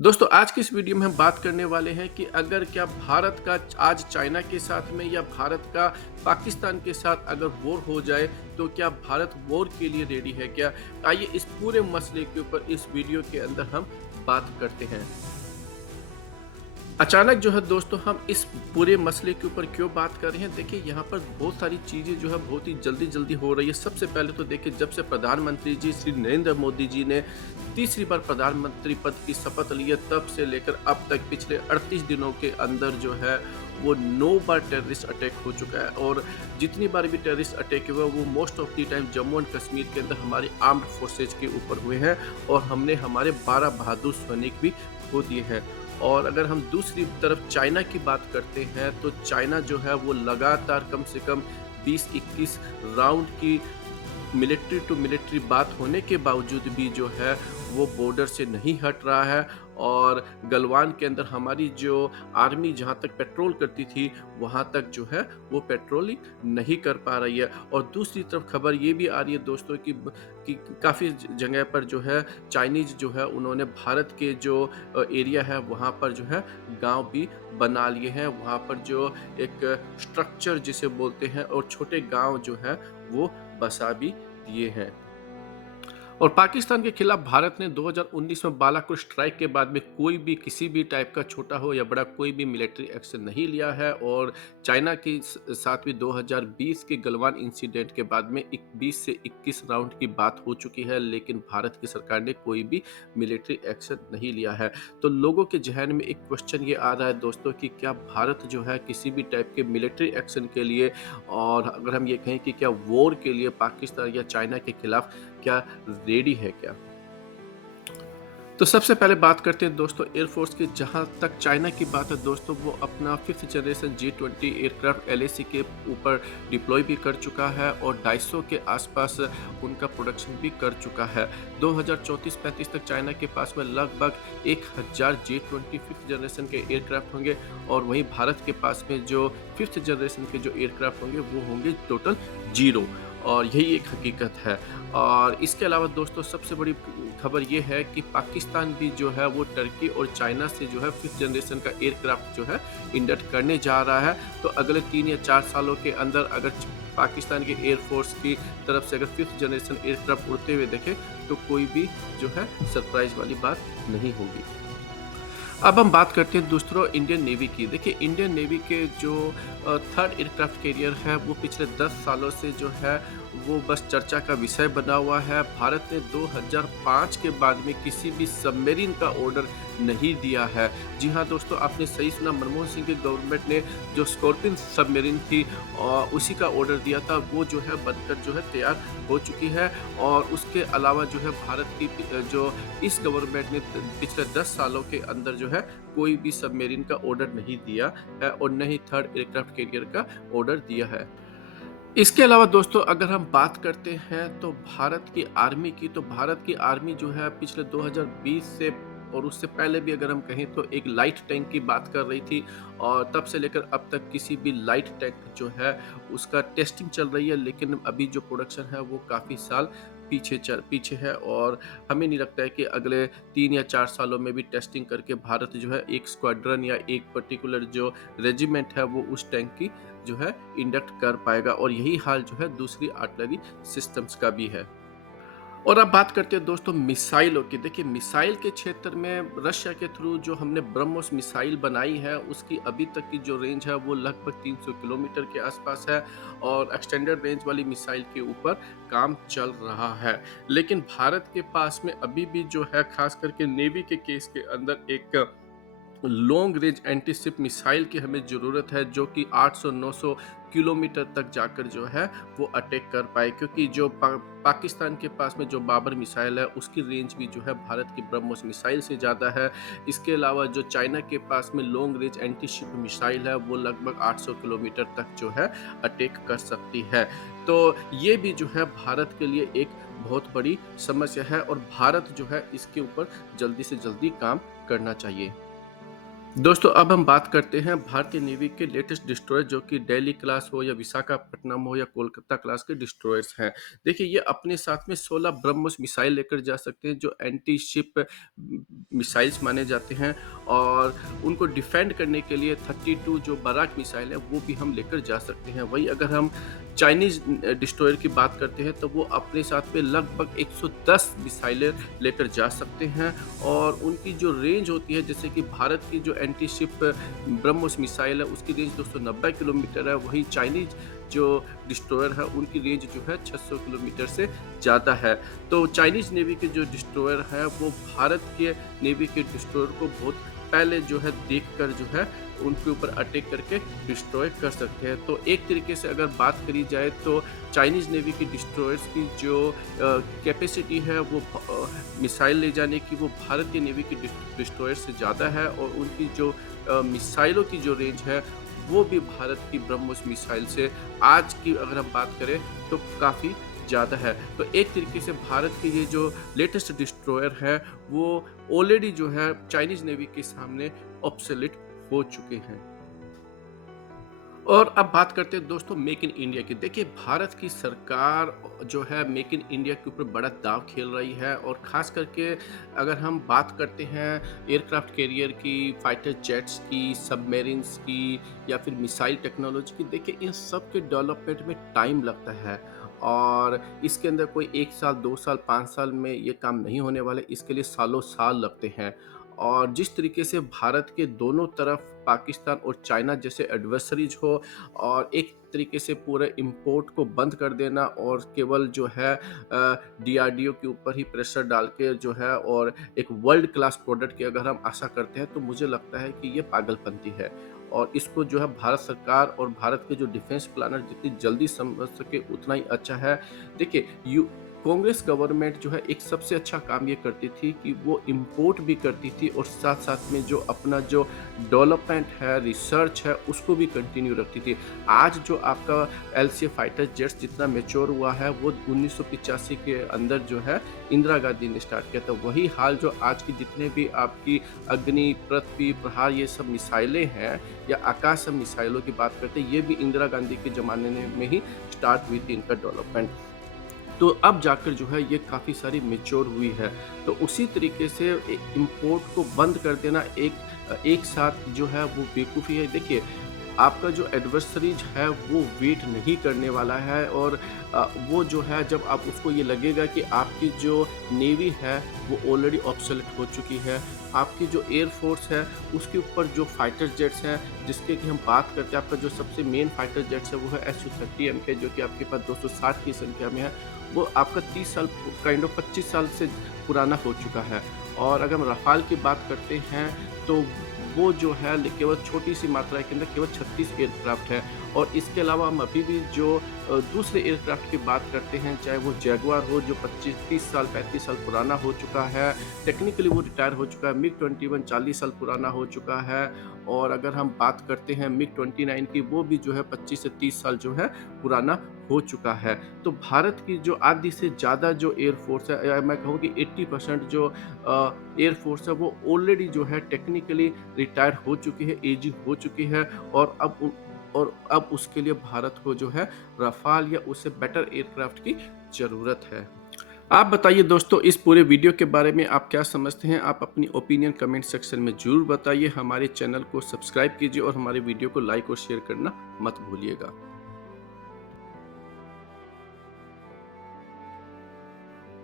दोस्तों आज की इस वीडियो में हम बात करने वाले हैं कि अगर क्या भारत का आज चाइना के साथ में या भारत का पाकिस्तान के साथ अगर वॉर हो जाए तो क्या भारत वॉर के लिए रेडी है क्या। आइए इस पूरे मसले के ऊपर इस वीडियो के अंदर हम बात करते हैं। अचानक जो है दोस्तों हम इस पूरे मसले के ऊपर क्यों बात कर रहे हैं। देखिए यहाँ पर बहुत सारी चीज़ें जो है बहुत ही जल्दी जल्दी हो रही है। सबसे पहले तो देखिए जब से प्रधानमंत्री जी श्री नरेंद्र मोदी जी ने तीसरी बार प्रधानमंत्री पद की शपथ ली है तब से लेकर अब तक पिछले 38 दिनों के अंदर जो है वो 9 बार टेररिस्ट अटैक हो चुका है। और जितनी बार भी टेररिस्ट अटैक हुआ वो most of the time Jammu and Kashmir के अंदर हमारी आर्म्ड फोर्सेज के ऊपर हुए हैं और हमने हमारे 12 बहादुर सैनिक भी खो दिए हैं। और अगर हम दूसरी तरफ चाइना की बात करते हैं तो चाइना जो है वो लगातार कम से कम 20-21 राउंड की मिलिट्री टू मिलिट्री बात होने के बावजूद भी जो है वो बॉर्डर से नहीं हट रहा है। और गलवान के अंदर हमारी जो आर्मी जहाँ तक पेट्रोल करती थी वहाँ तक जो है वो पेट्रोलिंग नहीं कर पा रही है। और दूसरी तरफ खबर ये भी आ रही है दोस्तों कि काफ़ी जगह पर जो है चाइनीज जो है उन्होंने भारत के जो एरिया है वहाँ पर जो है गांव भी बना लिए हैं। वहाँ पर जो एक स्ट्रक्चर जिसे बोलते हैं और छोटे गांव जो है वो बसा भी दिए हैं। और पाकिस्तान के खिलाफ भारत ने 2019 में बालाकोट स्ट्राइक के बाद में कोई भी किसी भी टाइप का छोटा हो या बड़ा कोई भी मिलिट्री एक्शन नहीं लिया है। और चाइना के साथ भी 2020 के गलवान इंसिडेंट के बाद में 20 से 21 राउंड की बात हो चुकी है लेकिन भारत की सरकार ने कोई भी मिलिट्री एक्शन नहीं लिया है। तो लोगों के जहन में एक क्वेश्चन ये आ रहा है दोस्तों कि क्या भारत जो है किसी भी टाइप के मिलिट्री एक्शन के लिए और अगर हम ये कहें कि क्या वॉर के लिए पाकिस्तान या चाइना के खिलाफ क्या रेडी है क्या। तो सबसे पहले बात करते हैं दोस्तों एयरफोर्स की। जहां तक चाइना की बात है दोस्तों वो अपना 5th generation G20 aircraft LAC के ऊपर डिप्लॉय भी कर चुका है और 250 के आसपास उनका प्रोडक्शन भी कर चुका है। 2034-35 तक चाइना के पास में लगभग 1000 G20 5th जनरेशन के एयरक्राफ्ट होंगे और वहीं भारत के पास में जो 5th जनरेशन के जो एयरक्राफ्ट होंगे वो होंगे टोटल 0। और यही एक हकीकत है। और इसके अलावा दोस्तों सबसे बड़ी खबर ये है कि पाकिस्तान भी जो है वो टर्की और चाइना से जो है 5th जनरेशन का एयरक्राफ्ट जो है इंडक्ट करने जा रहा है। तो अगले 3 या 4 सालों के अंदर अगर पाकिस्तान के एयरफोर्स की तरफ से अगर 5th जनरेशन एयरक्राफ्ट उड़ते हुए देखें तो कोई भी जो है सरप्राइज वाली बात नहीं होगी। अब हम बात करते हैं दूसरों इंडियन नेवी की। देखिए इंडियन नेवी के जो 3rd एयरक्राफ्ट कैरियर है वो पिछले 10 सालों से जो है वो बस चर्चा का विषय बना हुआ है। भारत ने 2005 के बाद में किसी भी सबमरीन का ऑर्डर नहीं दिया है। जी हाँ दोस्तों आपने सही सुना, मनमोहन सिंह की गवर्नमेंट ने जो स्कॉर्पियन सबमरीन थी और उसी का ऑर्डर दिया था वो जो है बनकर जो है तैयार हो चुकी है। और उसके अलावा जो है भारत की जो इस गवर्नमेंट ने पिछले 10 सालों के अंदर जो है कोई भी सबमरीन का ऑर्डर नहीं दिया है और न ही 3rd एयरक्राफ्ट कैरियर का ऑर्डर दिया है। इसके अलावा दोस्तों अगर हम बात करते हैं तो भारत की आर्मी की, तो भारत की आर्मी जो है पिछले 2020 से और उससे पहले भी अगर हम कहें तो एक लाइट टैंक की बात कर रही थी और तब से लेकर अब तक किसी भी लाइट टैंक जो है उसका टेस्टिंग चल रही है। लेकिन अभी जो प्रोडक्शन है वो काफ़ी साल पीछे है और हमें नहीं लगता है कि अगले 3 या 4 सालों में भी टेस्टिंग करके भारत जो है एक स्क्वाड्रन या एक पर्टिकुलर जो रेजिमेंट है वो उस टैंक की जो है इंडक्ट कर पाएगा। और यही हाल जो है दूसरी आर्टिलरी सिस्टम्स का भी है। और अब बात करते हैं दोस्तों मिसाइलों की। देखिए मिसाइल के क्षेत्र में रशिया के थ्रू जो हमने ब्रह्मोस मिसाइल बनाई है उसकी अभी तक की जो रेंज है वो लगभग 300 किलोमीटर के आसपास है और एक्सटेंडेड रेंज वाली मिसाइल के ऊपर काम चल रहा है। लेकिन भारत के पास में अभी भी जो है खास करके नेवी के केस के अंदर एक long range anti ship missile की हमें ज़रूरत है जो कि 800-900 किलोमीटर तक जाकर जो है वो अटैक कर पाए। क्योंकि जो पाकिस्तान के पास में जो बाबर मिसाइल है उसकी रेंज भी जो है भारत की ब्रह्मोस मिसाइल से ज़्यादा है। इसके अलावा जो चाइना के पास में long range anti ship missile है वो लगभग 800 किलोमीटर तक जो है अटैक कर सकती है। तो ये भी जो है भारत के लिए एक बहुत बड़ी समस्या है और भारत जो है इसके ऊपर जल्दी से जल्दी काम करना चाहिए। दोस्तों अब हम बात करते हैं भारतीय नेवी के लेटेस्ट डिस्ट्रॉयर जो कि दिल्ली क्लास हो या विशाखापट्टनम हो या कोलकाता क्लास के डिस्ट्रॉयर्स हैं। देखिए ये अपने साथ में 16 ब्रह्मोस मिसाइल लेकर जा सकते हैं जो एंटी शिप मिसाइल्स माने जाते हैं और उनको डिफेंड करने के लिए 32 जो बराक मिसाइल है वो भी हम लेकर जा सकते हैं। वहीं अगर हम चाइनीज डिस्ट्रॉयर की बात करते हैं तो वो अपने साथ में लगभग 110 मिसाइलें लेकर जा सकते हैं और उनकी जो रेंज होती है जैसे कि भारत की जो एंटी शिप ब्रह्मोस मिसाइल है उसकी रेंज 290 किलोमीटर है, वहीं चाइनीज जो डिस्ट्रॉयर है उनकी रेंज जो है 600 किलोमीटर से ज़्यादा है। तो चाइनीज नेवी के जो डिस्ट्रॉयर है वो भारत के नेवी के डिस्ट्रॉयर को बहुत पहले जो है देखकर जो है उनके ऊपर अटैक करके डिस्ट्रॉय कर सकते हैं। तो एक तरीके से अगर बात करी जाए तो चाइनीज़ नेवी की डिस्ट्रॉयर्स की जो कैपेसिटी है वो मिसाइल ले जाने की वो भारतीय नेवी की डिस्ट्रॉयर से ज़्यादा है और उनकी जो मिसाइलों की जो रेंज है वो भी भारत की ब्रह्मोस मिसाइल से आज की अगर हम बात करें तो काफ़ी ज़्यादा है। तो एक तरीके से भारत के ये जो लेटेस्ट डिस्ट्रॉयर है वो ऑलरेडी जो है चाइनीज़ नेवी के सामने ऑब्सोलीट हो चुके हैं। और अब बात करते हैं दोस्तों मेक इन इंडिया की। देखिए भारत की सरकार जो है मेक इन इंडिया के ऊपर बड़ा दाव खेल रही है और ख़ास करके अगर हम बात करते हैं एयरक्राफ्ट कैरियर की, फाइटर जेट्स की, सबमरीन्स की या फिर मिसाइल टेक्नोलॉजी की, देखिए इन सब के डेवलपमेंट में टाइम लगता है और इसके अंदर कोई 1 साल, 2 साल, 5 साल में ये काम नहीं होने वाले, इसके लिए सालों साल लगते हैं। और जिस तरीके से भारत के दोनों तरफ पाकिस्तान और चाइना जैसे एडवर्सरीज हो और एक तरीके से पूरे इंपोर्ट को बंद कर देना और केवल जो है डीआरडीओ के ऊपर ही प्रेशर डाल के जो है और एक वर्ल्ड क्लास प्रोडक्ट की अगर हम आशा करते हैं तो मुझे लगता है कि ये पागलपंती है और इसको जो है भारत सरकार और भारत के जो डिफेंस प्लानर जितनी जल्दी समझ सके उतना ही अच्छा है। देखिए कांग्रेस गवर्नमेंट जो है एक सबसे अच्छा काम ये करती थी कि वो इंपोर्ट भी करती थी और साथ साथ में जो अपना जो डेवलपमेंट है, रिसर्च है, उसको भी कंटिन्यू रखती थी। आज जो आपका एलसीए फाइटर जेट्स जितना मैच्योर हुआ है वो 1985 के अंदर जो है इंदिरा गांधी ने स्टार्ट किया था। वही हाल जो आज की जितने भी आपकी अग्नि, पृथ्वी, प्रहार ये सब मिसाइलें हैं या आकाश मिसाइलों की बात करते हैं, ये भी इंदिरा गांधी के ज़माने में ही स्टार्ट हुई थी इनका डेवलपमेंट। तो अब जाकर जो है ये काफ़ी सारी मैच्योर हुई है। तो उसी तरीके से इम्पोर्ट को बंद कर देना एक साथ जो है वो बेवकूफ़ी है। देखिए आपका जो एडवर्सरीज है वो वेट नहीं करने वाला है और वो जो है जब आप उसको ये लगेगा कि आपकी जो नेवी है वो ऑलरेडी ऑब्सोलेट हो चुकी है, आपकी जो एयर फोर्स है उसके ऊपर जो फाइटर जेट्स हैं जिसके कि हम बात करते हैं, आपका जो सबसे मेन फाइटर जेट्स है वो है Su-30M जो कि आपके पास 260 की संख्या में है, वो आपका 30 साल काइंड ऑफ 25 साल से पुराना हो चुका है। और अगर हम रफ़ाल की बात करते हैं तो वो जो है केवल छोटी सी मात्रा के अंदर केवल 36 एयरक्राफ्ट है और इसके अलावा हम अभी भी जो दूसरे एयरक्राफ्ट की बात करते हैं चाहे वो जैगुआर हो जो 25-30 साल 35 साल पुराना हो चुका है, टेक्निकली वो रिटायर हो चुका है, मिग-21 40 साल पुराना हो चुका है और अगर हम बात करते हैं मिग-29 की वो भी जो है 25 से 30 साल जो है पुराना हो चुका है। तो भारत की जो आधी से ज़्यादा जो एयर फोर्स है या मैं कहूँ कि 80% जो एयर फोर्स है वो ऑलरेडी जो है टेक्निकली रिटायर हो चुकी है, एजिंग हो चुकी है और अब उसके लिए भारत को जो है रफ़ाल या उससे बेटर एयरक्राफ्ट की ज़रूरत है। आप बताइए दोस्तों इस पूरे वीडियो के बारे में आप क्या समझते हैं? आप अपनी ओपिनियन कमेंट सेक्शन में ज़रूर बताइए। हमारे चैनल को सब्सक्राइब कीजिए और हमारे वीडियो को लाइक और शेयर करना मत भूलिएगा।